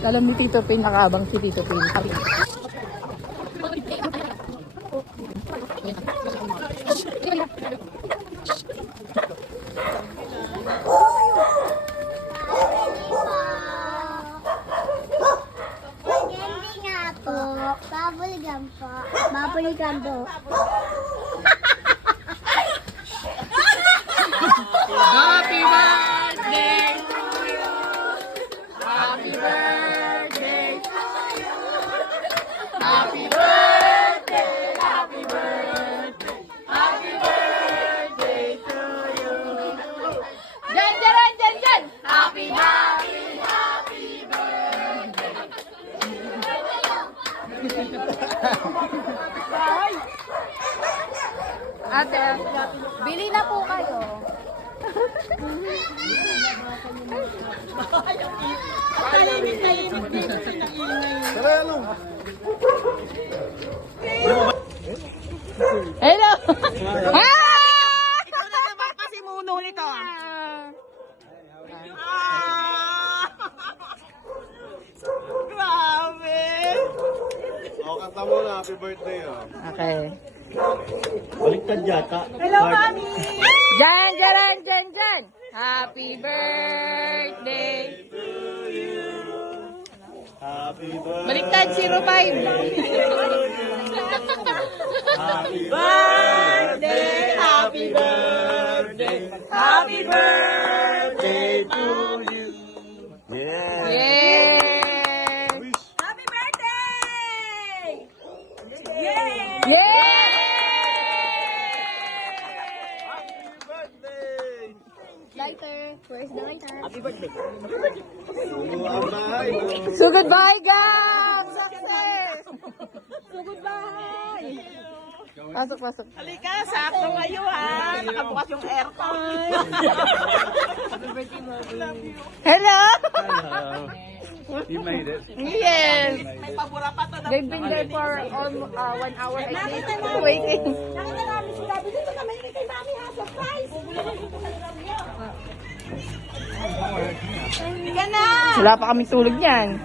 Alam ni Tito Pin, nakabang si Tito Pin. Bubblegum po. Bubblegum po. Happy birthday to you! Happy birthday to you! Happy birthday! Happy birthday! Happy birthday to you! Jan, jan, jan, jan! Happy, happy, happy birthday! Ate, bili na po kayo. Hello! Ikaw na naman kasi muno nito. Grabe! O, kanta mo na, happy birthday, oh. Okay. Baliktad yata. Hello, Mami! Jan, jan, jan, jan! Happy birthday! Happy birthday. Baliktad, 05. Happy Birthday! Happy birthday! Happy birthday to you! Yeah. Yay! Happy birthday! Yay! Yay! Lighter. Where's the lighter? So goodbye, gang! Success! So goodbye! Pasok, pasok. Halika, sakto kayo ha. Nakabukas yung aircon. Hello! You made it. Yes! May pabura pa to. They've been there for 1 hour, I think, waiting. Nakita namin sila. Dito kami kay Mami ha. Surprise! Halika na! Wala pa kami tulog niyan.